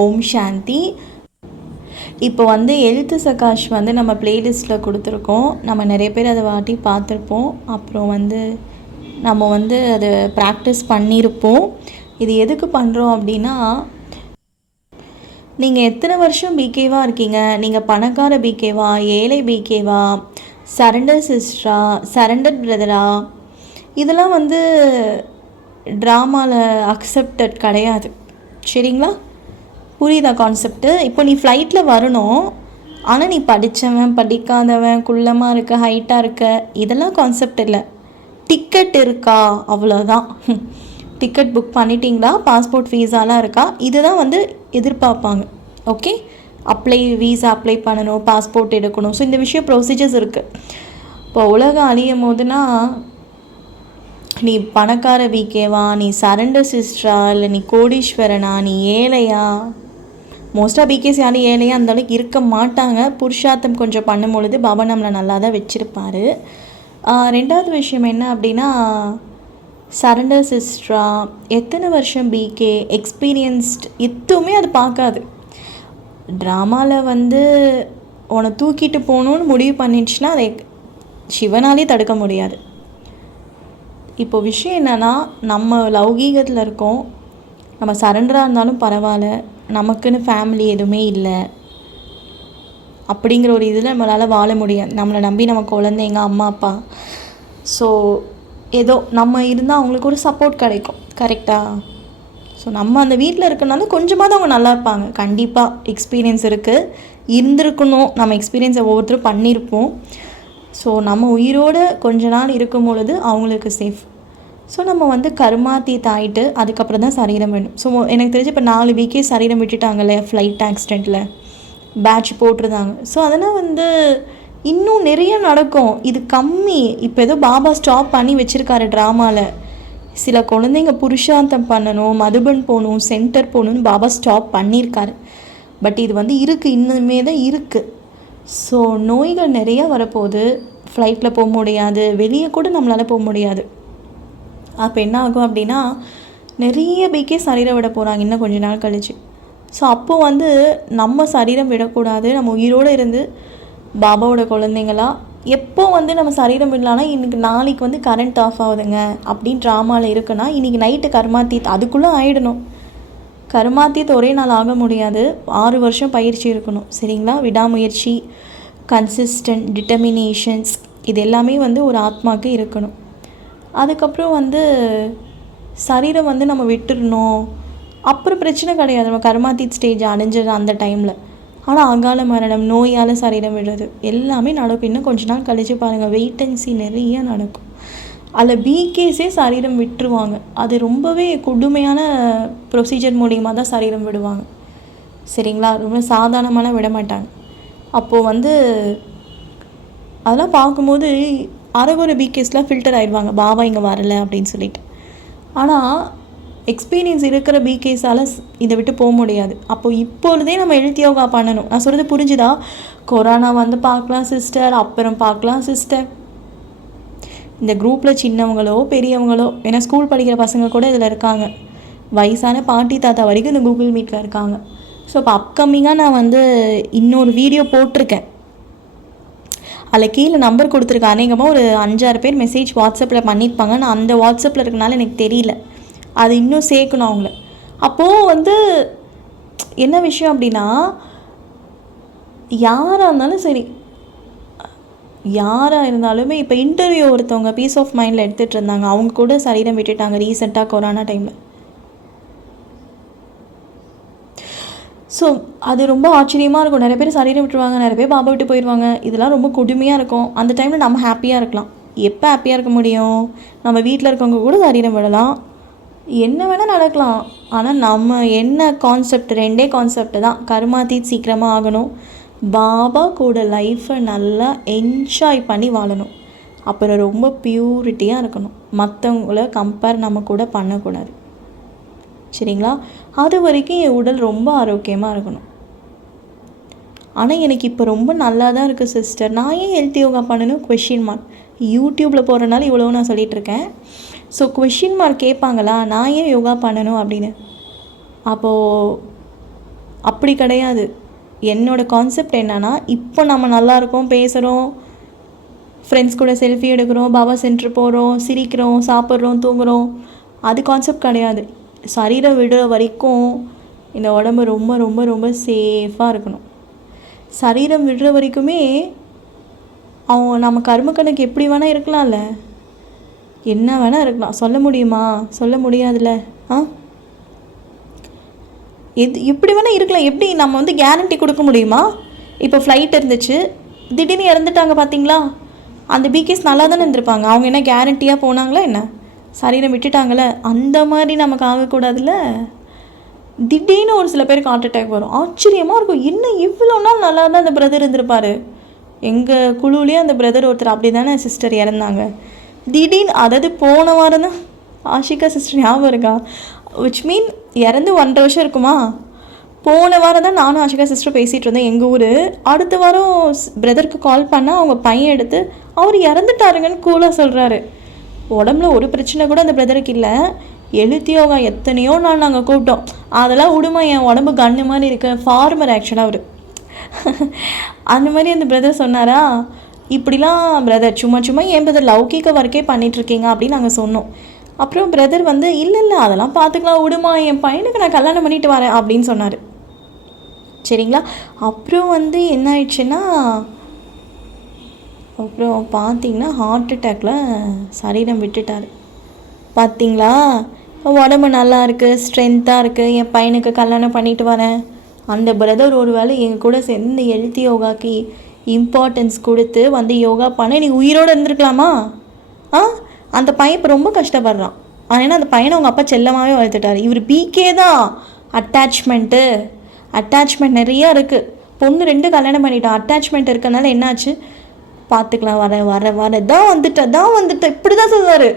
ஓம் சாந்தி. இப்போ வந்து எழுத்து சகாஷ் வந்து நம்ம பிளேலிஸ்ட்டில் கொடுத்துருக்கோம். நம்ம நிறைய பேர் அதை வாட்டி பார்த்துருப்போம். அப்புறம் வந்து நம்ம வந்து அதை ப்ராக்டிஸ் பண்ணியிருப்போம். இது எதுக்கு பண்ணுறோம் அப்படின்னா நீங்கள் எத்தனை வருஷம் பிகேவாக இருக்கீங்க? நீங்கள் பணக்கார பிகேவா ஏழை பிகேவா சரண்டர் சிஸ்டரா சரண்டர் பிரதரா இதெல்லாம் வந்து ட்ராமாவில் அக்செப்டட் கிடையாது. சரிங்களா? புரியுதா கான்செப்ட்டு இப்போ நீ ஃப்ளைட்டில் வரணும். ஆனால் நீ படித்தவன் படிக்காதவன் குள்ளமாக இருக்க ஹைட்டாக இருக்க இதெல்லாம் கான்செப்ட் இல்லை. டிக்கெட் இருக்கா? அவ்வளோதான் டிக்கெட் புக் பண்ணிட்டீங்களா? பாஸ்போர்ட் வீசாலாம் இருக்கா? இதுதான் வந்து எதிர்பார்ப்பாங்க. ஓகே அப்ளை வீசா அப்ளை பண்ணணும் பாஸ்போர்ட் எடுக்கணும். ஸோ இந்த விஷயம் ப்ரொசீஜர்ஸ் இருக்குது இப்போ உலகம் அழியும் போதுனா நீ பணக்கார வீக்கேவா? நீ சரண்டர் சிஸ்டரா இல்லை நீ கோடீஸ்வரனா? நீ ஏழையா? மோஸ்ட்டாக பிகேசி யாரும் ஏழையாக இருந்தாலும் இருக்க மாட்டாங்க. புருஷார்த்தம் கொஞ்சம் பண்ணும் பொழுது பாபா நம்மளை நல்லா தான் வச்சுருப்பார் ரெண்டாவது விஷயம் என்ன அப்படின்னா சரண்டர் சிஸ்ட்ரா எத்தனை வருஷம் பிகே எக்ஸ்பீரியன்ஸ்ட் எதுவுமே அது பார்க்காது. ட்ராமாவில் வந்து உன்னை தூக்கிட்டு போகணுன்னு முடிவு பண்ணிடுச்சுன்னா அதை சிவனாலே தடுக்க முடியாது. இப்போ விஷயம் என்னென்னா நம்ம லௌகீகத்தில் இருக்கோம். நம்ம சரண்டராக இருந்தாலும் பரவாயில்ல. நமக்குன்னு ஃபேமிலி எதுவுமே இல்லை. அப்படிங்கிற ஒரு இதில் நம்மளால் வாழ முடியாது நம்மளை நம்பி நம்ம குழந்தைங்க அம்மா அப்பா. ஸோ ஏதோ நம்ம இருந்தால் அவங்களுக்கு ஒரு சப்போர்ட் கிடைக்கும். கரெக்டாக ஸோ நம்ம அந்த வீட்டில் இருக்கனால கொஞ்சமாவது அவங்க நல்லா இருப்பாங்க. கண்டிப்பாக எக்ஸ்பீரியன்ஸ் இருக்குது இருந்திருக்கணும். நம்ம எக்ஸ்பீரியன்ஸை ஒவ்வொருத்தரும் பண்ணியிருப்போம் ஸோ நம்ம உயிரோடு கொஞ்ச நாள் இருக்கும் பொழுது அவங்களுக்கு சேஃப் ஸோ நம்ம வந்து கர்மாத்தீத் ஆகிட்டு அதுக்கப்புறம் தான் சரீரம் வேணும். ஸோ எனக்கு தெரிஞ்சு இப்போ நாலு வீக்கே சரீரம் விட்டுட்டாங்கல்ல ஃப்ளைட் ஆக்சிடெண்ட்டில் பேட்ச் போட்டிருந்தாங்க. ஸோ அதெல்லாம் வந்து இன்னும் நிறைய நடக்கும். இது கம்மி. இப்போ ஏதோ பாபா ஸ்டாப் பண்ணி வச்சுருக்காரு ட்ராமாவில் சில குழந்தைங்க புருஷாந்தம் பண்ணணும் மதுபன் போகணும் சென்டர் போகணும்னு பாபா ஸ்டாப் பண்ணியிருக்காரு. பட் இது வந்து இருக்குது இன்னுமே தான் இருக்குது ஸோ நோய்கள் நிறையா வரப்போகுது. ஃப்ளைட்டில் போக முடியாது. வெளியே கூட நம்மளால் போக முடியாது. அப்போ என்ன ஆகும் அப்படின்னா நிறைய பேக்கே சரீரம் விட போகிறாங்க இன்னும் கொஞ்ச நாள் கழிச்சு. ஸோ அப்போ வந்து நம்ம சரீரம் விடக்கூடாது. நம்ம உயிரோடு இருந்து பாபாவோட குழந்தைங்களா எப்போ வந்து நம்ம சரீரம் விடலான்னா இன்றைக்கி நாளைக்கு வந்து கரண்ட் ஆஃப் ஆகுதுங்க. அப்படின்னு ட்ராமாவில் இருக்குன்னா இன்றைக்கி நைட்டு கர்மாத்தீத் அதுக்குள்ளே ஆகிடணும் கர்மாத்தீத் ஒரே நாள் ஆக முடியாது. ஆறு வருஷம் பயிற்சி இருக்கணும். சரிங்களா? விடாமுயற்சி கன்சிஸ்டன்ட் டிட்டர்மினேஷன்ஸ் இது எல்லாமே வந்து ஒரு ஆத்மாவுக்கு இருக்கணும். அதுக்கப்புறம் வந்து சரீரம் வந்து நம்ம விட்டுடணும் அப்புறம் பிரச்சனை கிடையாது. நம்ம கர்மாத்தீத் ஸ்டேஜ் அடைஞ்சது அந்த டைமில் ஆனால் அகால மரணம் நோயால் சரீரம் விடுறது எல்லாமே நடக்கும். இன்னும் கொஞ்ச நாள் கழிச்சு பாருங்கள் வெயிட்டன்சி நிறைய நடக்கும். அதில் பிகேஸே சரீரம் விட்டுருவாங்க. அது ரொம்பவே கொடுமையான ப்ரொசீஜர் மூலியமாக தான் சரீரம் விடுவாங்க. சரிங்களா? ரொம்ப சாதாரணமான விட மாட்டாங்க. அப்போது வந்து அதெல்லாம் பார்க்கும்போது அரைகுறை பிகேஸ்லாம் ஃபில்டர் ஆயிடுவாங்க. பாபா இங்கே வரலை அப்படின்னு சொல்லிட்டு. ஆனால் எக்ஸ்பீரியன்ஸ் இருக்கிற பிகேஸால் இதை விட்டு போக முடியாது. அப்போது இப்பொழுதே நம்ம எழுத்து யோகா பண்ணணும். நான் சொல்கிறது புரிஞ்சுதா? கொரோனா வந்து பார்க்கலாம் சிஸ்டர் அப்புறம் பார்க்கலாம் சிஸ்டர் இந்த குரூப்பில் சின்னவங்களோ பெரியவங்களோ ஏன்னா ஸ்கூல் படிக்கிற பசங்க கூட இதில் இருக்காங்க. வயசான பாட்டி தாத்தா வரைக்கும் இந்த கூகுள் மீட்டில் இருக்காங்க. ஸோ இப்போ அப்கமிங்காக நான் வந்து இன்னொரு வீடியோ போட்டிருக்கேன். அதில் கீழே நம்பர் கொடுத்துருக்கேன் அநேகமாக ஒரு அஞ்சாறு பேர் மெசேஜ் வாட்ஸ்அப்பில் பண்ணியிருப்பாங்க நான் அந்த வாட்ஸ்அப்பில் இருக்கனால எனக்கு தெரியல. அது இன்னும் சேர்க்கணும் அவங்கள. அப்போது வந்து என்ன விஷயம் அப்படின்னா யாராக இருந்தாலும் சரி யாராக இருந்தாலுமே இப்போ இன்டர்வியூ ஒருத்தவங்க பீஸ் ஆஃப் மைண்டில் எடுத்துகிட்டு இருந்தாங்க. அவங்க கூட சரீரம் விட்டுட்டாங்க ரீசெண்டாக கொரோனா டைமில் ஸோ அது ரொம்ப ஆச்சரியமாக இருக்கும். நிறைய பேர் சரீரம் விட்டுருவாங்க நிறைய பேர் பாபா விட்டு போயிடுவாங்க இதெல்லாம் ரொம்ப கொடுமையாக இருக்கும். அந்த டைமில் நம்ம ஹாப்பியாக இருக்கலாம். எப்போ ஹாப்பியாக இருக்க முடியும்? நம்ம வீட்டில் இருக்கவங்க கூட சரீரம் விடலாம். என்ன வேணால் நடக்கலாம். ஆனால் நம்ம என்ன கான்செப்ட் ரெண்டே கான்செப்ட் தான். கர்மாத்தீத் சீக்கிரமாக ஆகணும். பாபா கூட லைஃப்பை நல்லா என்ஜாய் பண்ணி வாழணும். அப்புறம் ரொம்ப ப்யூரிட்டியாக இருக்கணும். மற்றவங்கள கம்பேர் நம்ம கூட பண்ணக்கூடாது. சரிங்களா? அது வரைக்கும் என் உடல் ரொம்ப ஆரோக்கியமாக இருக்கணும். ஆனால் எனக்கு இப்போ ரொம்ப நல்லா தான் இருக்குது சிஸ்டர் நான் ஏன் ஹெல்த் யோகா பண்ணணும் கொஷின் மார்க் யூடியூப்பில் போகிறனால இவ்வளோ நான் சொல்லிகிட்ருக்கேன் ஸோ கொஷின் மார்க் கேட்பாங்களா? நான் ஏன் யோகா பண்ணணும் அப்படின்னு? அப்போது அப்படி கிடையாது. என்னோட கான்செப்ட் என்னன்னா இப்போ நம்ம நல்லா இருக்கோம் பேசுகிறோம் ஃப்ரெண்ட்ஸ் கூட செல்ஃபி எடுக்கிறோம் பாபா சென்டர் போகிறோம் சிரிக்கிறோம் சாப்பிட்றோம் தூங்குறோம். அது கான்செப்ட் கிடையாது. சரீரம் விடுற வரைக்கும் இந்த உடம்பு ரொம்ப ரொம்ப ரொம்ப சேஃபாக இருக்கணும். சரீரம் விடுற வரைக்குமே அவங்க நம்ம கரும கணக்கு எப்படி வேணால் இருக்கலாம்ல. என்ன வேணால் இருக்கலாம். சொல்ல முடியுமா? சொல்ல முடியாதுல்ல. ஆ? எது எப்படி வேணால் இருக்கலாம். எப்படி? நம்ம வந்து கேரண்டி கொடுக்க முடியுமா? இப்போ ஃப்ளைட் இருந்துச்சு. திடீர்னு இறந்துட்டாங்க பார்த்தீங்களா அந்த பிகேஸ் நல்லா தானே இருந்திருப்பாங்க. அவங்க என்ன கேரண்டியாக போனாங்களா என்ன? சரீரம் விட்டுட்டாங்களே அந்த மாதிரி நமக்கு ஆகக்கூடாதுல்ல? திடீர்னு ஒரு சில பேருக்கு ஹார்ட் அட்டாக் வரும். ஆச்சரியமாக இருக்கும். இன்னும் இவ்வளோ நாள் நல்லா தான் அந்த பிரதர் இருந்திருப்பார்? எங்கள் குழுவிலே அந்த பிரதர் ஒருத்தர் அப்படி தானே சிஸ்டர் இறந்தாங்க. திடீர்னு அதாவது போன வாரம் தான் ஆஷிகா சிஸ்டர் ஞாபகம் இருக்கா? விச் மீன் இறந்து ஒன்றரை வருஷம் இருக்குமா? போன வாரம் தான் நானும் ஆஷிகா சிஸ்டர் பேசிகிட்டு இருந்தேன் எங்கள் ஊர். அடுத்த வாரம் பிரதருக்கு கால் பண்ணால் அவங்க பையன் எடுத்து அவர் இறந்துட்டாருங்கன்னு கூலாக சொல்கிறாரு உடம்புல ஒரு பிரச்சனை கூட அந்த பிரதருக்கு இல்லை. எழுத்து யோகா எத்தனையோ நாள் நாங்கள் கூப்பிட்டோம். அதெல்லாம் விடுமா என் உடம்பு கண்ணு மாதிரி இருக்கு. ஃபார்மர் ஆக்சுவலாக அவர். அந்த மாதிரி அந்த பிரதர் சொன்னாரா இப்படிலாம் பிரதர் சும்மா சும்மா என் பிரதர் லௌகிக ஒர்க்கே பண்ணிகிட்ருக்கீங்க அப்படின்னு நாங்கள் சொன்னோம். அப்புறம் பிரதர் வந்து இல்லை இல்லை அதெல்லாம் பார்த்துக்கலாம் விடுமா என் பையனுக்கு நான் கல்யாணம் பண்ணிட்டு வரேன் அப்படின்னு சொன்னார். சரிங்களா? அப்புறம் வந்து என்ன ஆயிடுச்சுன்னா அப்புறம் பார்த்தீங்கன்னா ஹார்ட் அட்டாக்ல சரீரம் விட்டுட்டார். பார்த்தீங்களா? உடம்பு நல்லா இருக்குது ஸ்ட்ரென்த்தாக இருக்குது என் பையனுக்கு கல்யாணம் பண்ணிட்டு வரேன். அந்த பிரதர் ஒரு வேளை எங்கள் கூட சேர்ந்து எழுத்து யோகாக்கு இம்பார்ட்டன்ஸ் கொடுத்து வந்து யோகா பண்ண நீ உயிரோடு இருந்திருக்கலாமா? ஆ? அந்த பையன் இப்போ ரொம்ப கஷ்டப்படுறான். ஆனால் அந்த பையனை அவங்க அப்பா செல்லமாகவே வளர்த்துட்டாரு. இவர் பிகே தான் அட்டாச்மெண்ட்டு அட்டாச்மெண்ட் நிறையா இருக்குது பொண்ணு ரெண்டு கல்யாணம் பண்ணிட்டான். அட்டாச்மெண்ட் இருக்கனால என்னாச்சு? பார்த்துக்கலாம் வர வர வர. தான் வந்துட்டேன் தான் வந்துட்டேன். இப்படி தான் சொல்லுவார்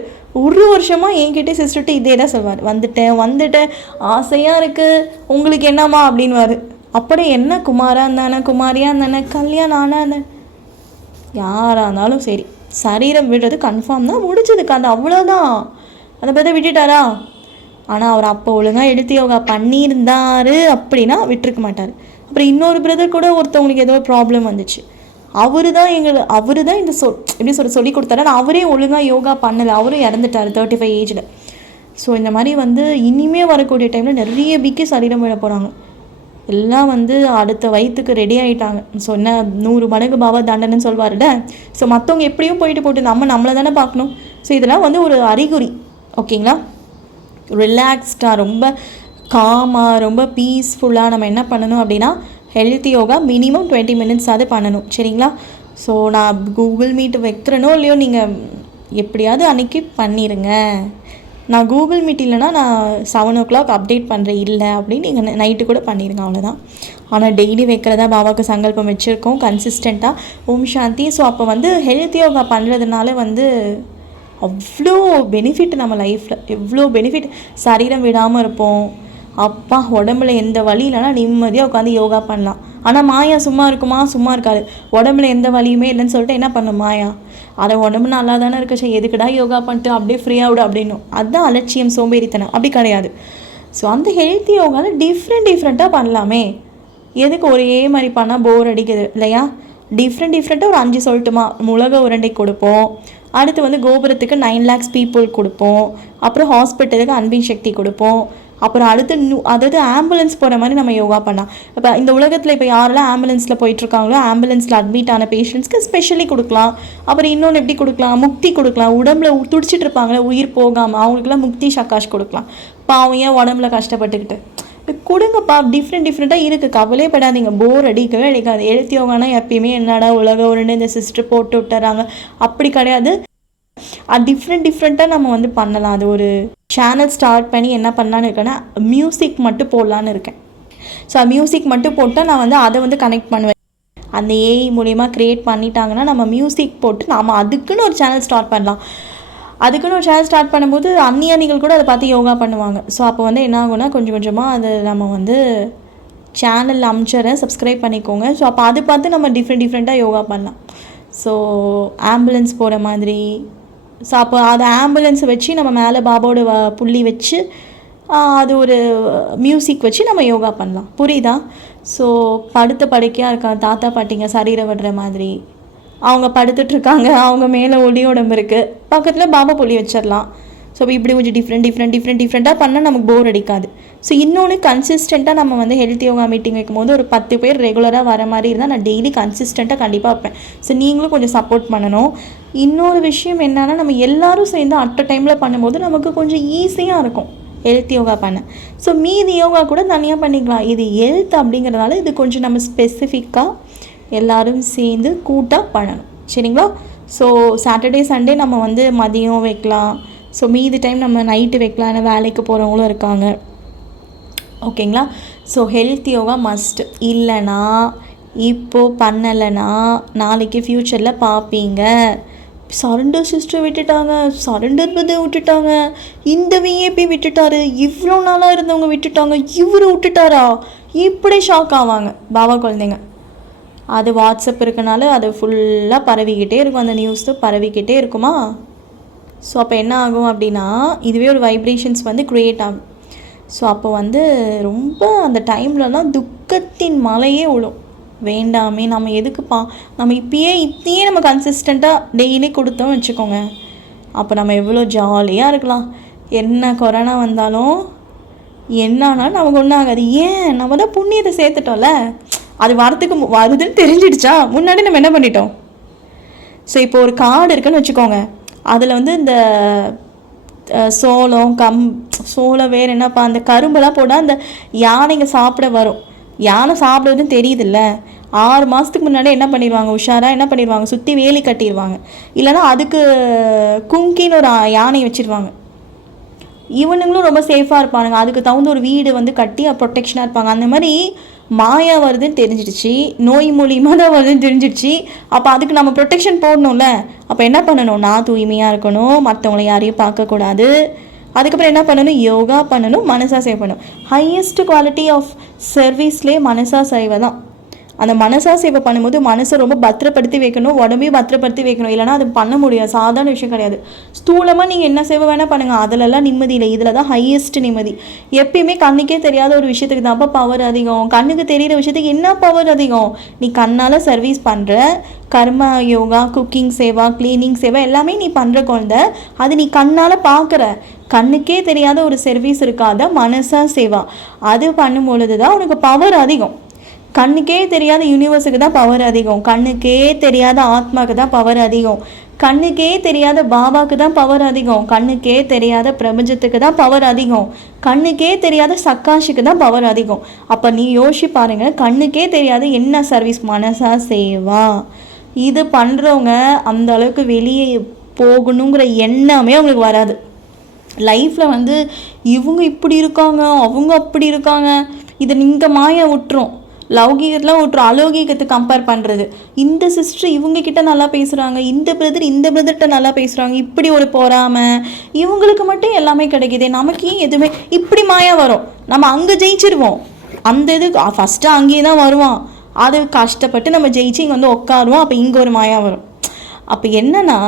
ஒரு வருஷமாக என்கிட்டே சிஸ்டர்கிட்ட இதே தான் சொல்வார். வந்துட்டேன் வந்துட்டேன். ஆசையாக இருக்குது உங்களுக்கு என்னம்மா? அப்படின்வாரு அப்புறம் என்ன குமாராக இருந்தானே குமாரியாக இருந்தானே கல்யாணம் ஆனா யாராக இருந்தாலும் சரி. சரீரம் விடுறது கன்ஃபார்ம் தான் முடிச்சதுக்கு அந்த அவ்வளோதான் அதை பற்றி விட்டுட்டாரா? ஆனால் அவர் அப்போ ஒழுங்காக எடுத்து யோகா பண்ணியிருந்தாரு அப்படின்னா விட்டுருக்க மாட்டார். அப்புறம் இன்னொரு பிரதர் கூட ஒருத்தவங்களுக்கு ஏதோ ப்ராப்ளம் வந்துச்சு. அவரு தான் எங்களை அவரு தான் இந்த சொ எப்படி சொல்ல சொல்லி கொடுத்தாரு. அவரே ஒழுங்காக யோகா பண்ணலை. அவரும் இறந்துட்டார் தேர்ட்டி ஃபைவ் ஏஜில் ஸோ இந்த மாதிரி வந்து இனிமே வரக்கூடிய டைமில் நிறைய பிக்கு சரீரம் விட போகிறாங்க எல்லாம் வந்து அடுத்த வயிற்றுக்கு ரெடி ஆகிட்டாங்க ஸோ என்ன நூறு மடங்கு பாபா தண்டனைன்னு சொல்வார்ல ஸோ மற்றவங்க எப்படியும் போயிட்டு போட்டு நம்ம நம்மளை தானே பார்க்கணும். ஸோ இதெல்லாம் வந்து ஒரு அறிகுறி. ஓகேங்களா ரிலாக்ஸ்டாக ரொம்ப காமாக ரொம்ப பீஸ்ஃபுல்லாக நம்ம என்ன பண்ணணும் அப்படின்னா health yoga minimum twenty minutes அது பண்ணணும். சரிங்களா? ஸோ நான் கூகுள் மீட் வைக்கிறனோ இல்லையோ நீங்கள் எப்படியாவது அன்றைக்கி பண்ணிடுங்க நான் கூகுள் மீட் இல்லைனா நான் செவன் ஓ கிளாக் அப்டேட் பண்ணுறேன் இல்லை அப்படின்னு நீங்கள் நைட்டு கூட பண்ணிடுங்க அவ்வளோதான் ஆனால் டெய்லி வைக்கிறதா பாபாவுக்கு சங்கல்பம் வச்சுருக்கோம் கன்சிஸ்டண்ட்டாக ஓம் சாந்தி. ஸோ அப்போ வந்து ஹெல்த் யோகா பண்ணுறதுனால வந்து அவ்வளோ பெனிஃபிட் நம்ம லைஃப்பில் எவ்வளோ பெனிஃபிட் சரீரம் விடாமல் இருப்போம். அப்பா உடம்புல எந்த வலி இல்லைனா நிம்மதியாக உட்காந்து யோகா பண்ணலாம். ஆனால் மாயா சும்மா இருக்குமா? சும்மா இருக்காது. உடம்புல எந்த வலியுமே இல்லைன்னு சொல்லிட்டு என்ன பண்ணும் மாயா? அதை உடம்பு நல்லா தானே இருக்க. சரி எதுக்குடா யோகா பண்ணிட்டு அப்படியே ஃப்ரீயாக விடு அப்படின்னும். அதுதான் அலட்சியம் சோம்பேறித்தனம். அப்படி கிடையாது. ஸோ அந்த ஹெல்த்தி யோகாவில் டிஃப்ரெண்ட் டிஃப்ரெண்ட்டாக பண்ணலாமே. எதுக்கு ஒரே மாதிரி பண்ணால் போர் அடிக்குது இல்லையா? டிஃப்ரெண்ட் டிஃப்ரெண்ட்டாக ஒரு அஞ்சு சொல்லட்டுமா? முளக உருண்டை கொடுப்போம். அடுத்து வந்து கோபுரத்துக்கு நைன் லேக்ஸ் பீப்புள் கொடுப்போம். அப்புறம் ஹாஸ்பிட்டலுக்கு அன்பின் சக்தி கொடுப்போம். அப்புறம் அடுத்து நியூ அதாவது ஆம்புலன்ஸ் போகிற மாதிரி நம்ம யோகா பண்ணலாம். இப்போ இந்த உலகத்தில் இப்போ யாரெல்லாம் ஆம்புலன்ஸில் போயிட்டுருக்காங்களோ ஆம்புலன்ஸில் அட்மிட் ஆன பேஷண்ட்ஸ்க்கு ஸ்பெஷலி கொடுக்கலாம். அப்புறம் இன்னொன்று எப்படி கொடுக்கலாம்? முக்தி கொடுக்கலாம். உடம்புல துடிச்சிட்டு இருப்பாங்களே உயிர் போகாமல் அவங்களுக்குலாம் முக்தி சக்காஷ் கொடுக்கலாம். பாவம் ஏன் உடம்புல கஷ்டப்பட்டுக்கிட்டு? கொடுங்கப்பா டிஃப்ரெண்ட் டிஃப்ரெண்ட்டாக இருக்குது கவலைப்படாதீங்க போர் அடிக்கவே அடிக்காது. எழுத்தி யோகானா எப்பயுமே என்னடா உலக உருண்டு இந்த சிஸ்டர் போட்டு விட்டுறாங்க. அப்படி கிடையாது. அது டிஃப்ரெண்ட் டிஃப்ரெண்ட்டாக நம்ம வந்து பண்ணலாம். அது ஒரு சேனல் ஸ்டார்ட் பண்ணி என்ன பண்ணலான்னு இருக்கேன்னா மியூசிக் மட்டும் போடலான்னு இருக்கேன். ஸோ மியூசிக் மட்டும் போட்டால் நான் வந்து அதை வந்து கனெக்ட் பண்ணுவேன். அந்த ஏஐ மூலியமாக க்ரியேட் பண்ணிட்டாங்கன்னா நம்ம மியூசிக் போட்டு நாம் அதுக்குன்னு ஒரு சேனல் ஸ்டார்ட் பண்ணலாம். அதுக்குன்னு ஒரு சேனல் ஸ்டார்ட் பண்ணும்போது அந்நியானிகள் கூட அதை பார்த்து யோகா பண்ணுவாங்க. ஸோ அப்போ வந்து என்ன ஆகும்னா கொஞ்சம் கொஞ்சமாக அதை நம்ம வந்து சேனல் அமிச்சிட்றேன் சப்ஸ்கிரைப் பண்ணிக்கோங்க. ஸோ அப்போ அது பார்த்து நம்ம டிஃப்ரெண்ட் டிஃப்ரெண்ட்டாக யோகா பண்ணலாம். ஸோ ஆம்புலன்ஸ் போகிற மாதிரி ஸோ அப்போ அதை ஆம்புலன்ஸை வச்சு நம்ம மேலே பாபாவோட வ புள்ளி வச்சு அது ஒரு மியூசிக் வச்சு நம்ம யோகா பண்ணலாம். புரியுதா? ஸோ படுத்த படுக்கையாக இருக்காங்க தாத்தா பாட்டிங்க சரீரை விடுற மாதிரி. அவங்க படுத்துட்ருக்காங்க அவங்க மேலே ஒளி உடம்பு இருக்குது பக்கத்தில் பாபா புள்ளி வச்சிடலாம். ஸோ இப்படி கொஞ்சம் டிஃப்ரெண்ட் டிஃப்ரெண்ட் டிஃப்ரெண்ட் டிஃப்ரெண்ட்டாக பண்ணால் நமக்கு போர் அடிக்காது. ஸோ இன்னொன்று கன்சிஸ்டண்ட்டாக நம்ம வந்து ஹெல்த் யோகா மீட்டிங் வைக்கும்போது ஒரு பத்து பேர் ரெகுலராக வர மாதிரி இருந்தால் நான் டெய்லி கன்சிஸ்டண்ட்டாக கண்டிப்பாக வைப்பேன். ஸோ நீங்களும் கொஞ்சம் சப்போர்ட் பண்ணணும். இன்னொரு விஷயம் என்னன்னா நம்ம எல்லாரும் சேர்ந்து அட் அ டைமில் பண்ணும்போது நமக்கு கொஞ்சம் ஈஸியாக இருக்கும் ஹெல்த் யோகா பண்ண. ஸோ மீதி யோகா கூட தனியாக பண்ணிக்கலாம். இது ஹெல்த் அப்படிங்கிறதுனால இது கொஞ்சம் நம்ம ஸ்பெசிஃபிக்காக எல்லாரும் சேர்ந்து கூட்டாக பண்ணணும். சரிங்களா? ஸோ சாட்டர்டே சண்டே நம்ம வந்து மதியம் வைக்கலாம். ஸோ மீதி டைம் நம்ம நைட்டு வைக்கலாம். ஏன்னா வேலைக்கு போகிறவங்களும் இருக்காங்க. ஓகேங்களா ஸோ ஹெல்த் யோகா மஸ்ட் இல்லைனா இப்போது பண்ணலைன்னா நாளைக்கு ஃப்யூச்சரில் பார்ப்பீங்க சரண்டர் சிஸ்டர் விட்டுட்டாங்க. சரண்டர் பிரதர் விட்டுட்டாங்க. இந்த விஏபி விட்டுட்டாரு. இவ்வளோ நாளாக இருந்தவங்க விட்டுட்டாங்க. இவர் விட்டுட்டாரா? இப்படி ஷாக் ஆவாங்க. பாபா குழந்தைங்க. அது வாட்ஸ்அப் இருக்கனால அது ஃபுல்லாக பரவிக்கிட்டே இருக்கும். அந்த நியூஸ் பரவிக்கிட்டே இருக்குமா? ஸோ அப்போ என்ன ஆகும் அப்படின்னா இதுவே ஒரு வைப்ரேஷன்ஸ் வந்து க்ரியேட் ஆகும். ஸோ அப்போ வந்து ரொம்ப அந்த டைம்லலாம் துக்கத்தின் மலையே விழும் வேண்டாமே நம்ம எதுக்கு பா நம்ம இப்பயே இப்பயே நம்ம கன்சிஸ்டண்ட்டாக டெய்லி கொடுத்தோம் வச்சுக்கோங்க. அப்போ நம்ம எவ்வளோ ஜாலியாக இருக்கலாம். என்ன கொரோனா வந்தாலும் என்னானாலும் நமக்கு ஒன்றும் ஆகாது. ஏன்? நம்ம தான் புண்ணியத்தை சேர்த்துட்டோம்ல. அது வரத்துக்கு மு- வருதுன்னு தெரிஞ்சிடுச்சா? முன்னாடி நம்ம என்ன பண்ணிட்டோம்? ஸோ இப்போ ஒரு காடு இருக்குன்னு வச்சுக்கோங்க. அதில் வந்து இந்த சோளம் கம் சோளம் வேறு என்னப்பா அந்த கரும்பெல்லாம் போட்டால் அந்த யானைங்க சாப்பிட வரும். யானை சாப்பிடுறதுன்னு தெரியுதுல்ல. ஆறு மாதத்துக்கு முன்னாடி என்ன பண்ணிடுவாங்க உஷாராக என்ன பண்ணிடுவாங்க சுற்றி வேலி கட்டிடுவாங்க இல்லைன்னா அதுக்கு குங்கின்னு ஒரு யானை வச்சுருவாங்க. இவனுங்களும் ரொம்ப சேஃபாக இருப்பானுங்க. அதுக்கு தகுந்த ஒரு வீடு வந்து கட்டி ப்ரொடெக்ஷனாக இருப்பாங்க. அந்த மாதிரி மாயா வருதுன்னு தெரிஞ்சிடுச்சு நோய் மூலியமாக தான் வருதுன்னு தெரிஞ்சிடுச்சு. அப்போ அதுக்கு நம்ம ப்ரொடெக்ஷன் போடணும்ல. அப்போ என்ன பண்ணணும்? நான் தூய்மையாக இருக்கணும் மற்றவங்கள யாரையும் பார்க்கக்கூடாது. அதுக்கப்புறம் என்ன பண்ணணும்? யோகா பண்ணணும் மனசா சேவ் பண்ணணும். ஹையஸ்ட் குவாலிட்டி ஆஃப் சர்வீஸ்லேயே மனசா சேவை தான். அந்த மனசா சேவை பண்ணும்போது மனசை ரொம்ப பத்திரப்படுத்தி வைக்கணும் உடம்பையும் பத்திரப்படுத்தி வைக்கணும். இல்லைன்னா அது பண்ண முடியாது. சாதாரண விஷயம் கிடையாது. ஸ்தூலமாக நீங்கள் என்ன சேவை வேணால் பண்ணுங்கள் அதிலெல்லாம் நிம்மதி இல்லை. இதில் தான் ஹையஸ்ட் நிம்மதி. எப்பயுமே கண்ணுக்கே தெரியாத ஒரு விஷயத்துக்கு தான்ப்பா பவர் அதிகம். கண்ணுக்கு தெரியிற விஷயத்துக்கு என்ன பவர் அதிகம்? நீ கண்ணால் சர்வீஸ் பண்ணுற கர்ம யோகா குக்கிங் சேவா க்ளீனிங் சேவா எல்லாமே நீ பண்ணுற குழந்தை. அது நீ கண்ணால் பார்க்குற. கண்ணுக்கே தெரியாத ஒரு சர்வீஸ் இருக்காத மனசா சேவா. அது பண்ணும் பொழுது தான் உனக்கு பவர் அதிகம். கண்ணுக்கே தெரியாத யூனிவர்ஸுக்கு தான் பவர் அதிகம். கண்ணுக்கே தெரியாத ஆத்மாக்கு தான் பவர் அதிகம். கண்ணுக்கே தெரியாத பாபாக்கு தான் பவர் அதிகம். கண்ணுக்கே தெரியாத பிரபஞ்சத்துக்கு தான் பவர் அதிகம். கண்ணுக்கே தெரியாத சக்காஷுக்கு தான் பவர் அதிகம். அப்போ நீ யோசிச்சு பாருங்க கண்ணுக்கே தெரியாத என்ன சர்வீஸ் மனசா சேவா. இது பண்ணுறவங்க அந்த அளவுக்கு வெளியே போகணுங்கிற எண்ணமே அவங்களுக்கு வராது. லைஃப்பில் வந்து இவங்க இப்படி இருக்காங்க அவங்க அப்படி இருக்காங்க. இதை நீங்கள் மாயா விட்டுரும். லௌகீகத்தில் ஒரு அலௌகீகத்தை கம்பேர் பண்ணுறது இந்த சிஸ்டர் இவங்க கிட்ட நல்லா பேசுகிறாங்க இந்த பிரதர் இந்த பிரதர்கிட்ட நல்லா பேசுகிறாங்க இப்படி ஒரு போகாமல் இவங்களுக்கு மட்டும் எல்லாமே கிடைக்கிது நமக்கு ஏன் எதுவுமே? இப்படி மாயா வரும். நம்ம அங்கே ஜெயிச்சிருவோம். அந்த இது ஃபஸ்ட்டு அங்கேயே தான் வருவான். அது கஷ்டப்பட்டு நம்ம ஜெயிச்சு இங்கே வந்து உட்காருவோம் அப்போ இங்கே ஒரு மாயா வரும். அப்போ என்னன்னா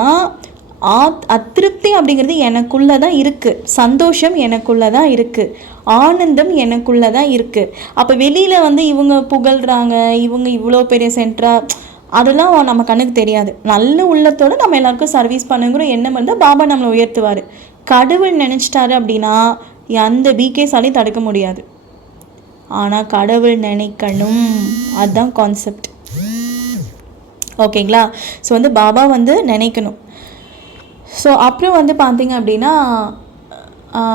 ஆத் அதிருப்தி அப்படிங்கிறது எனக்குள்ளே தான் இருக்குது சந்தோஷம் எனக்குள்ளே தான் இருக்குது ஆனந்தம் எனக்குள்ளே தான் இருக்குது அப்போ வெளியில் வந்து இவங்க புகழ்கிறாங்க இவங்க இவ்வளோ பெரிய சென்ட்ரா அதெல்லாம் நம்ம கண்ணுக்கு தெரியாது. நல்ல உள்ளத்தோடு நம்ம எல்லாருக்கும் சர்வீஸ் பண்ணுங்கிற எண்ணம் இருந்தால் பாபா நம்மளை உயர்த்துவார். கடவுள் நினச்சிட்டாரு அப்படின்னா எந்த பிகேஸாலையும் தடுக்க முடியாது. ஆனால் கடவுள் நினைக்கணும். அதுதான் கான்செப்ட் ஓகேங்களா ஸோ வந்து பாபா வந்து நினைக்கணும். ஸோ அப்புறம் வந்து பார்த்தீங்க அப்படின்னா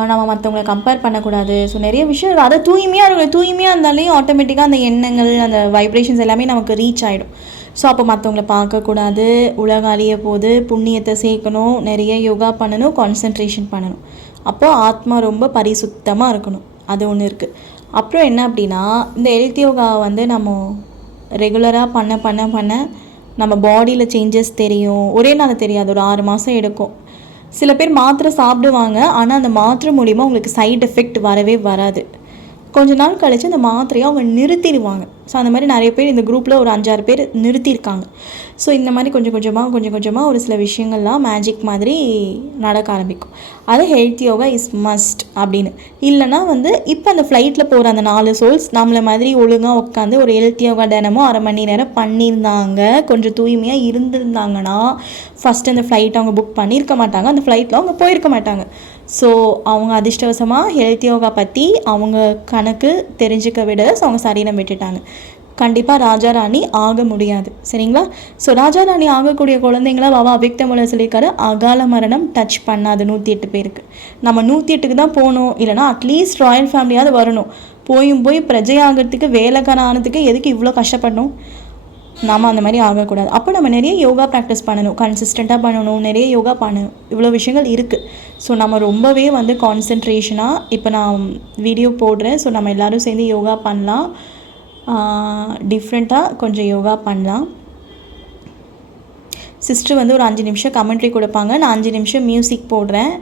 நம்ம மற்றவங்களை கம்பேர் பண்ணக்கூடாது. ஸோ நிறைய விஷயம் அதை தூய்மையாக இருக்கும் தூய்மையாக இருந்தாலே ஆட்டோமேட்டிக்காக அந்த எண்ணங்கள் அந்த வைப்ரேஷன்ஸ் எல்லாமே நமக்கு ரீச் ஆகிடும் ஸோ அப்போ மற்றவங்களை பார்க்கக்கூடாது. உலக அழிய போது புண்ணியத்தை சேர்க்கணும். நிறைய யோகா பண்ணணும். கான்சென்ட்ரேஷன் பண்ணணும். அப்போ ஆத்மா ரொம்ப பரிசுத்தமாக இருக்கணும். அது ஒன்று இருக்குது அப்புறம் என்ன அப்படின்னா இந்த ஹெல்த் யோகா வந்து நம்ம ரெகுலராக பண்ண பண்ண பண்ண நம்ம பாடியில் சேஞ்சஸ் தெரியும். ஒரே நாள் தெரியாது. ஒரு ஆறு மாதம் எடுக்கும். சில பேர் மாத்திரை சாப்பிடுவாங்க. ஆனால் அந்த மாத்திரை மூலிமா உங்களுக்கு சைட் எஃபெக்ட் வரவே வராது. கொஞ்ச நாள் கழித்து அந்த மாத்திரையை அவங்க நிறுத்திடுவாங்க. ஸோ அந்த மாதிரி நிறைய பேர் இந்த குரூப்பில் ஒரு அஞ்சாறு பேர் நிறுத்தியிருக்காங்க. ஸோ இந்த மாதிரி கொஞ்சம் கொஞ்சமாக கொஞ்சம் கொஞ்சமாக ஒரு சில விஷயங்கள்லாம் மேஜிக் மாதிரி நடக்க ஆரம்பிக்கும். அது ஹெல்த் யோகா இஸ் மஸ்ட் அப்படின்னு. இல்லைனா வந்து இப்போ அந்த ஃப்ளைட்டில் போகிற அந்த நாலு சோல்ஸ் நம்மளை மாதிரி ஒழுங்காக உட்காந்து ஒரு ஹெல்த் யோகா தினமும் அரை மணி நேரம் பண்ணியிருந்தாங்க. கொஞ்சம் தூய்மையாக இருந்திருந்தாங்கன்னா ஃபஸ்ட்டு அந்த ஃப்ளைட் அவங்க புக் பண்ணியிருக்க மாட்டாங்க. அந்த ஃப்ளைட்டில் அவங்க போயிருக்க மாட்டாங்க. ஸோ அவங்க அதிர்ஷ்டவசமாக ஹெல்த் யோகா பற்றி அவங்க கணக்கு தெரிஞ்சுக்க விட ஸோ அவங்க சரீரம் விட்டுட்டாங்க. கண்டிப்பாக ராஜா ராணி ஆக முடியாது. சரிங்களா? ஸோ ராஜா ராணி ஆகக்கூடிய குழந்தைங்கள பாபா அபிக்தமுல சொல்லியிருக்காரு அகால மரணம் டச் பண்ணாது நூற்றி எட்டு பேருக்கு. நம்ம நூற்றி எட்டுக்கு தான் போகணும். இல்லைனா அட்லீஸ்ட் ராயல் ஃபேமிலியாவது வரணும். போயும் போய் பிரஜை வேலைக்காரன் ஆனதுக்கு எதுக்கு இவ்வளோ கஷ்டப்படணும்? நாம் அந்த மாதிரி ஆகக்கூடாது. அப்போ நம்ம நிறைய யோகா ப்ராக்டிஸ் பண்ணணும். கன்சிஸ்டண்ட்டாக பண்ணணும். நிறைய யோகா பண்ணணும் இவ்வளோ விஷயங்கள் இருக்குது ஸோ நம்ம ரொம்பவே வந்து கான்சென்ட்ரேஷனாக இப்போ நான் வீடியோ போடுறேன். ஸோ நம்ம எல்லோரும் சேர்ந்து யோகா பண்ணலாம். டிஃப்ரெண்ட்டாக கொஞ்சம் யோகா பண்ணலாம். சிஸ்டர் வந்து ஒரு அஞ்சு நிமிஷம் கமெண்ட்ரி கொடுப்பாங்க. நான் அஞ்சு நிமிஷம் மியூசிக் போடுறேன்.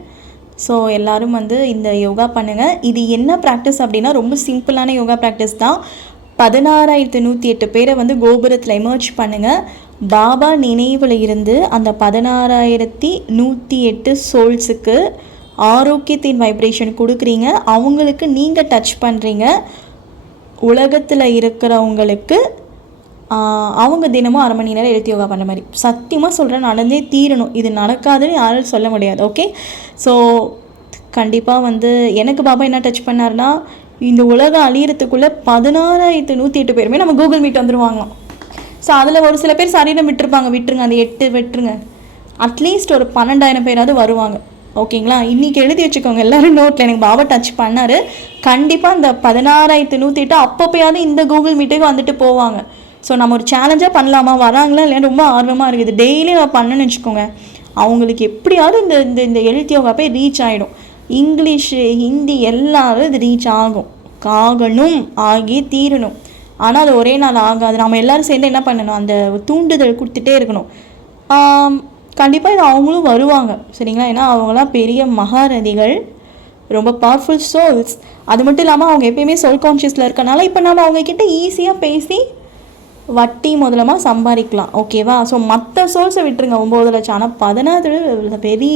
ஸோ எல்லோரும் வந்து இந்த யோகா பண்ணுங்கள் இது என்ன ப்ராக்டிஸ் அப்படின்னா ரொம்ப சிம்பிளான யோகா ப்ராக்டிஸ் தான். பதினாறாயிரத்து நூற்றி எட்டு பேரை வந்து கோபுரத்தில் எமர்ஜ் பண்ணுங்கள் பாபா நினைவில் இருந்து அந்த பதினாறாயிரத்தி நூற்றி எட்டு சோல்ஸுக்கு ஆரோக்கியத்தின் வைப்ரேஷன் கொடுக்குறீங்க. அவங்களுக்கு நீங்கள் டச் பண்ணுறீங்க உலகத்தில் இருக்கிறவங்களுக்கு அவங்க தினமும் அரை மணி நேரம் எழுத்து யோகா பண்ண மாதிரி. சத்தியமாக சொல்கிறேன் நடந்தே தீரணும். இது நடக்காதுன்னு யாரும் சொல்ல முடியாது ஓகே ஸோ கண்டிப்பாக வந்து எனக்கு பாபா என்ன டச் பண்ணார்னா இந்த உலகம் அழியறதுக்குள்ளே பதினாறாயிரத்து நூற்றி எட்டு பேருமே நம்ம கூகுள் மீட் வந்துடுவாங்களாம் ஸோ அதில் ஒரு சில பேர் சரீரம் விட்டுருப்பாங்க. விட்டுருங்க அந்த எட்டு விட்டுருங்க. அட்லீஸ்ட் ஒரு பன்னெண்டாயிரம் பேராவது வருவாங்க. ஓகேங்களா? இன்றைக்கி எழுதி வச்சுக்கோங்க. எல்லோரும் நோட்டில் எனக்கு பாபா டச் பண்ணார். கண்டிப்பாக அந்த பதினாறாயிரத்து நூற்றி எட்டு அப்பப்போயாவது இந்த கூகுள் மீட்டுக்கு வந்துட்டு போவாங்க. ஸோ நம்ம ஒரு சேலஞ்சாக பண்ணலாமா? வராங்களா இல்லையா? ரொம்ப ஆர்வமாக இருக்குது. டெய்லி நான் பண்ணணும்னு வச்சுக்கோங்க. அவங்களுக்கு எப்படியாவது இந்த இந்த இந்த எழுத்து யோகா போய் ரீச் ஆகிடும் இங்கிலீஷு ஹிந்தி எல்லாரும் இது ரீச் ஆகும். ஆகணும் ஆகி தீரணும். ஆனால் அது ஒரே நாள் ஆகாது. நம்ம எல்லோரும் சேர்ந்து என்ன பண்ணணும்? அந்த தூண்டுதல் கொடுத்துட்டே இருக்கணும். கண்டிப்பாக இது அவங்களும் வருவாங்க. சரிங்களா? ஏன்னா அவங்களாம் பெரிய மகாரதிகள் ரொம்ப பவர்ஃபுல் சோல்ஸ் அது மட்டும் இல்லாமல் அவங்க எப்பயுமே சொல் கான்ஷியஸில் இருக்கனால இப்போ நம்ம அவங்கக்கிட்ட ஈஸியாக பேசி வட்டி முதலமாக சம்பாதிக்கலாம். ஓகேவா ஸோ மற்ற சோர்ஸை விட்டுருங்க. ஒம்பது லட்சம். ஆனால் பதினாறு வெரி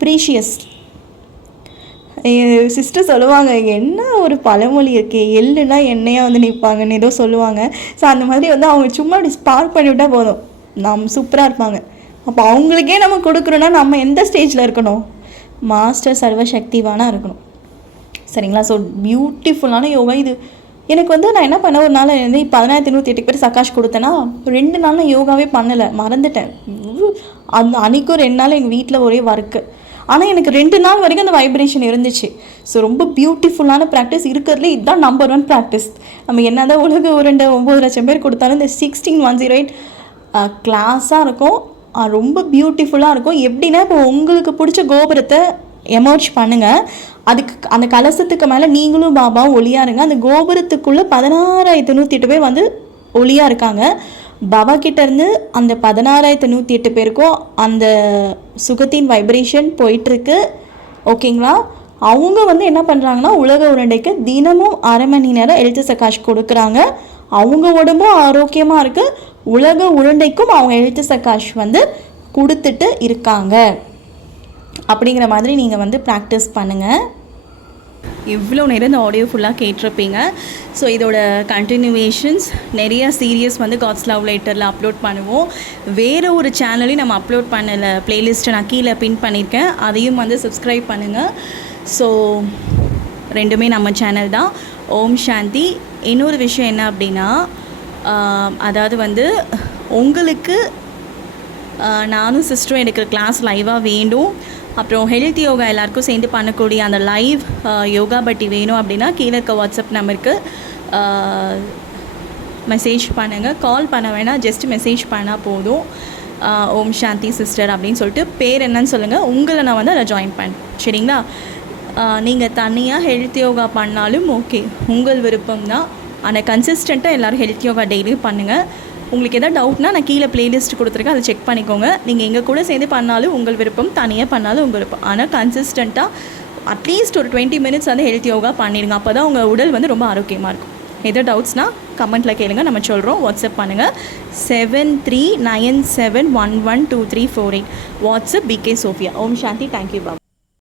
ப்ரீஷியஸ் சிஸ்டர் சொல்லுவாங்க என்ன ஒரு பழமொழி இருக்கே? எள்ளுனா என்னையாக வந்து நிற்பாங்கன்னு ஏதோ சொல்லுவாங்க. ஸோ அந்த மாதிரி வந்து அவங்க சும்மா அப்படி ஸ்பார்க் பண்ணிவிட்டால் போதும். நம் சூப்பராக இருப்பாங்க. அப்போ அவங்களுக்கே நம்ம கொடுக்குறோன்னா நம்ம எந்த ஸ்டேஜில் இருக்கணும்? மாஸ்டர் சர்வசக்திவானாக இருக்கணும். சரிங்களா? ஸோ பியூட்டிஃபுல்லான யோகா இது. எனக்கு வந்து நான் என்ன பண்ண ஒரு நாள் வந்து பதினாயிரத்தி நூற்றி எட்டு பேர் சக்காஷ் கொடுத்தேன்னா ரெண்டு நாள் நான் யோகாவே பண்ணலை. மறந்துட்டேன். அந்த அன்றைக்கும் ரெண்டு நாள் எங்கள் வீட்டில் ஒரே ஒர்க்கு ஆனால் எனக்கு ரெண்டு நாள் வரைக்கும் அந்த வைப்ரேஷன் இருந்துச்சு. ஸோ ரொம்ப பியூட்டிஃபுல்லான ப்ராக்டிஸ் இருக்கிறதுல இதுதான் நம்பர் ஒன் ப்ராக்டிஸ் நம்ம என்ன தான் உலக உருண்டை ஒம்பது லட்சம் பேர் கொடுத்தாலும் இந்த சிக்ஸ்டீன் ஒன் ஜீரோ எயிட் கிளாஸாக இருக்கும். ரொம்ப பியூட்டிஃபுல்லாக இருக்கும். எப்படின்னா இப்போ உங்களுக்கு பிடிச்ச கோபுரத்தை எமர்ஜ் பண்ணுங்கள் அதுக்கு அந்த கலசத்துக்கு மேலே நீங்களும் பாபாவும் ஒளியாக இருங்க. அந்த கோபுரத்துக்குள்ளே பதினாறாயிரத்து நூற்றி எட்டு பேர் வந்து ஒளியாக இருக்காங்க. பவா கிட்டேருந்து அந்த பதினாறாயிரத்து நூற்றி எட்டு பேருக்கும் அந்த சுகத்தின் வைப்ரேஷன் போயிட்டுருக்கு. ஓகேங்களா? அவங்க வந்து என்ன பண்ணுறாங்கன்னா உலக உருண்டைக்கு தினமும் அரை மணி நேரம் எழுத்து சக்காஷ் கொடுக்குறாங்க. அவங்க உடம்பும் ஆரோக்கியமாக இருக்குது உலக உருண்டைக்கும் அவங்க எழுத்து சக்காஷ் வந்து கொடுத்துட்டு இருக்காங்க. அப்படிங்கிற மாதிரி நீங்கள் வந்து ப்ராக்டிஸ் பண்ணுங்கள் இவ்வளோ நேரம் இந்த ஆடியோ ஃபுல்லாக கேட்டிருப்பீங்க. ஸோ இதோட கண்டினியூவேஷன்ஸ் நிறைய சீரியஸ் வந்து காட்ஸ் லவ் லைட்டரில் அப்லோட் பண்ணுவோம். வேறு ஒரு சேனலையும் நம்ம அப்லோட் பண்ணல. ப்ளேலிஸ்ட்டை நான் கீழே பின் பண்ணியிருக்கேன் அதையும் வந்து சப்ஸ்கிரைப் பண்ணுங்கள் ஸோ ரெண்டுமே நம்ம சேனல் தான். ஓம் சாந்தி. இன்னொரு விஷயம் என்ன அப்படின்னா அதாவது வந்து உங்களுக்கு நானும் சிஸ்டரும் எடுக்கிற கிளாஸ் லைவாக வேண்டும். அப்புறம் ஹெல்த் யோகா எல்லாருக்கும் சேர்ந்து பண்ணக்கூடிய அந்த லைவ் யோகா பட்டி வேணும் அப்படின்னா கீழே இருக்க வாட்ஸ்அப் நம்பருக்கு மெசேஜ் பண்ணுங்கள் கால் பண்ண வேணால் ஜஸ்ட் மெசேஜ் பண்ணால் போதும். ஓம் சாந்தி சிஸ்டர் அப்படின்னு சொல்லிட்டு பேர் என்னன்னு சொல்லுங்கள் உங்களை நான் வந்து அதை ஜாயின் பண்ணேன் சரிங்களா? நீங்கள் தனியாக ஹெல்த் யோகா பண்ணாலும் ஓகே உங்கள் விருப்பம் தான் ஆனால் கன்சிஸ்டண்ட்டாக எல்லோரும் ஹெல்த் யோகா டெய்லியும் பண்ணுங்கள் உங்களுக்கு எதாவது டவுட்னா நான் கீழே பிளேலிஸ்ட் கொடுத்துருக்கேன் அதை செக் பண்ணிக்கோங்க. நீங்கள் எங்கள் கூட சேர்ந்து பண்ணாலும் உங்கள் விருப்பம் தனியாக பண்ணாலும் உங்கள் விருப்பம். ஆனால் கன்சிஸ்டண்ட்டாக அட்லீஸ்ட் ஒரு டுவெண்ட்டி மினிட்ஸ் வந்து ஹெல்த் யோகா பண்ணிடுங்க. அப்போ தான் உங்கள் உடல் வந்து ரொம்ப ஆரோக்கியமாக இருக்கும். எது டவுட்ஸ்னால் கமெண்ட்டில் கேளுங்க. நம்ம சொல்கிறோம் வாட்ஸ்அப் பண்ணுங்கள் seven three nine seven one one two three four eight WhatsApp PK Sophia Om Shanti. Thank you Baba